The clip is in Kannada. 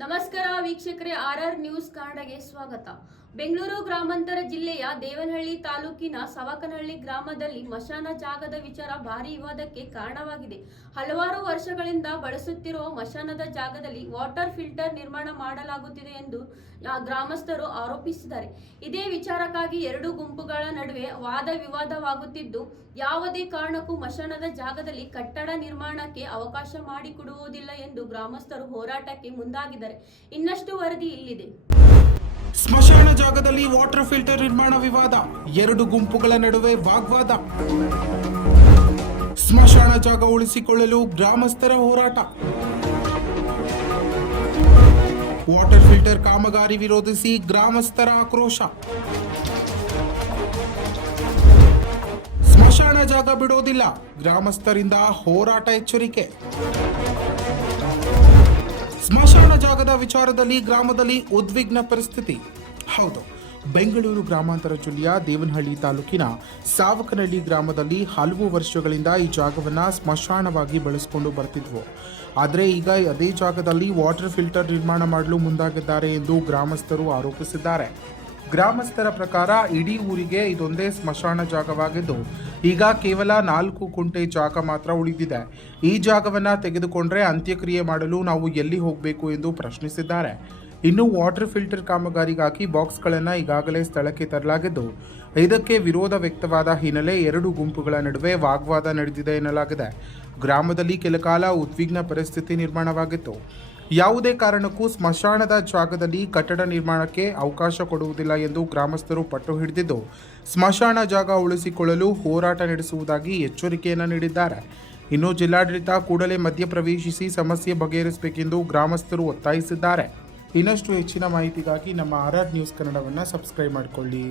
ನಮಸ್ಕಾರ ವೀಕ್ಷಕರೇ, ಆರ್ಆರ್ ನ್ಯೂಸ್ ಕನ್ನಡಗೆ ಸ್ವಾಗತ. ಬೆಂಗಳೂರು ಗ್ರಾಮಾಂತರ ಜಿಲ್ಲೆಯ ದೇವನಹಳ್ಳಿ ತಾಲೂಕಿನ ಸವಕನಹಳ್ಳಿ ಗ್ರಾಮದಲ್ಲಿ ಮಶಾನ ಜಾಗದ ವಿಚಾರ ಭಾರಿ ವಿವಾದಕ್ಕೆ ಕಾರಣವಾಗಿದೆ. ಹಲವಾರು ವರ್ಷಗಳಿಂದ ಬಳಸುತ್ತಿರುವ ಮಶಾನದ ಜಾಗದಲ್ಲಿ ವಾಟರ್ ಫಿಲ್ಟರ್ ನಿರ್ಮಾಣ ಮಾಡಲಾಗುತ್ತಿದೆ ಎಂದು ಗ್ರಾಮಸ್ಥರು ಆರೋಪಿಸಿದ್ದಾರೆ. ಇದೇ ವಿಚಾರಕ್ಕಾಗಿ ಎರಡು ಗುಂಪುಗಳ ನಡುವೆ ವಾದ ವಿವಾದವಾಗುತ್ತಿದ್ದು, ಯಾವುದೇ ಕಾರಣಕ್ಕೂ ಮಶಾನದ ಜಾಗದಲ್ಲಿ ಕಟ್ಟಡ ನಿರ್ಮಾಣಕ್ಕೆ ಅವಕಾಶ ಮಾಡಿಕೊಡುವುದಿಲ್ಲ ಎಂದು ಗ್ರಾಮಸ್ಥರು ಹೋರಾಟಕ್ಕೆ ಮುಂದಾಗಿದ್ದಾರೆ. ಇನ್ನಷ್ಟು ವರದಿ ಇಲ್ಲಿದೆ. ಸ್ಮಶಾನ ಜಾಗದಲ್ಲಿ ವಾಟರ್ ಫಿಲ್ಟರ್ ನಿರ್ಮಾಣ ವಿವಾದ, ಎರಡು ಗುಂಪುಗಳ ನಡುವೆ ವಾಗ್ವಾದ. ಸ್ಮಶಾನ ಜಾಗ ಉಳಿಸಿಕೊಳ್ಳಲು ಗ್ರಾಮಸ್ಥರ ಹೋರಾಟ. ವಾಟರ್ ಫಿಲ್ಟರ್ ಕಾಮಗಾರಿ ವಿರೋಧಿಸಿ ಗ್ರಾಮಸ್ಥರ ಆಕ್ರೋಶ. ಸ್ಮಶಾನ ಜಾಗ ಬಿಡೋದಿಲ್ಲ, ಗ್ರಾಮಸ್ಥರಿಂದ ಹೋರಾಟ ಎಚ್ಚರಿಕೆ. ಸ್ಮಶಾನ ಜಾಗದ ವಿಚಾರದಲ್ಲಿ ಗ್ರಾಮದಲ್ಲಿ ಉದ್ವಿಗ್ನ ಪರಿಸ್ಥಿತಿ. ಹೌದು, ಬೆಂಗಳೂರು ಗ್ರಾಮಾಂತರ ಜಿಲ್ಲೆಯ ದೇವನಹಳ್ಳಿ ತಾಲೂಕಿನ ಸಾವಕನಹಳ್ಳಿ ಗ್ರಾಮದಲ್ಲಿ ಹಲವು ವರ್ಷಗಳಿಂದ ಈ ಜಾಗವನ್ನು ಸ್ಮಶಾನವಾಗಿ ಬಳಸಿಕೊಂಡು ಬರ್ತಿದ್ವು. ಆದರೆ ಈಗ ಅದೇ ಜಾಗದಲ್ಲಿ ವಾಟರ್ ಫಿಲ್ಟರ್ ನಿರ್ಮಾಣ ಮಾಡಲು ಮುಂದಾಗಿದ್ದಾರೆ ಎಂದು ಗ್ರಾಮಸ್ಥರು ಆರೋಪಿಸಿದ್ದಾರೆ. ಗ್ರಾಮಸ್ಥರ ಪ್ರಕಾರ ಇಡೀ ಊರಿಗೆ ಇದೊಂದೇ ಸ್ಮಶಾನ ಜಾಗವಾಗಿದ್ದು, ಈಗ ಕೇವಲ 4 ಕುಂಟೆ ಜಾಗ ಮಾತ್ರ ಉಳಿದಿದೆ. ಈ ಜಾಗವನ್ನು ತೆಗೆದುಕೊಂಡ್ರೆ ಅಂತ್ಯಕ್ರಿಯೆ ಮಾಡಲು ನಾವು ಎಲ್ಲಿ ಹೋಗಬೇಕು ಎಂದು ಪ್ರಶ್ನಿಸಿದ್ದಾರೆ. ಇನ್ನು ವಾಟರ್ ಫಿಲ್ಟರ್ ಕಾಮಗಾರಿಗಾಗಿ ಬಾಕ್ಸ್ಗಳನ್ನು ಈಗಾಗಲೇ ಸ್ಥಳಕ್ಕೆ ತರಲಾಗಿದ್ದು, ಇದಕ್ಕೆ ವಿರೋಧ ವ್ಯಕ್ತವಾದ ಹಿನ್ನೆಲೆ ಎರಡು ಗುಂಪುಗಳ ನಡುವೆ ವಾಗ್ವಾದ ನಡೆದಿದೆ ಎನ್ನಲಾಗಿದೆ. ಗ್ರಾಮದಲ್ಲಿ ಕೆಲಕಾಲ ಉದ್ವಿಗ್ನ ಪರಿಸ್ಥಿತಿ ನಿರ್ಮಾಣವಾಗಿತ್ತು. ಯಾವುದೇ ಕಾರಣಕ್ಕೂ ಸ್ಮಶಾನದ ಜಾಗದಲ್ಲಿ ಕಟ್ಟಡ ನಿರ್ಮಾಣಕ್ಕೆ ಅವಕಾಶ ಕೊಡುವುದಿಲ್ಲ ಎಂದು ಗ್ರಾಮಸ್ಥರು ಪಟ್ಟು ಹಿಡಿದಿದ್ದು, ಸ್ಮಶಾನ ಜಾಗ ಉಳಿಸಿಕೊಳ್ಳಲು ಹೋರಾಟ ನಡೆಸುವುದಾಗಿ ಎಚ್ಚರಿಕೆಯನ್ನು ನೀಡಿದ್ದಾರೆ. ಇನ್ನು ಜಿಲ್ಲಾಡಳಿತ ಕೂಡಲೇ ಮಧ್ಯಪ್ರವೇಶಿಸಿ ಸಮಸ್ಯೆ ಬಗೆಹರಿಸಬೇಕೆಂದು ಗ್ರಾಮಸ್ಥರು ಒತ್ತಾಯಿಸಿದ್ದಾರೆ. ಇನ್ನಷ್ಟು ಹೆಚ್ಚಿನ ಮಾಹಿತಿಗಾಗಿ ನಮ್ಮ ಆರ್ಆರ್ ನ್ಯೂಸ್ ಕನ್ನಡವನ್ನು ಸಬ್ಸ್ಕ್ರೈಬ್ ಮಾಡಿಕೊಳ್ಳಿ.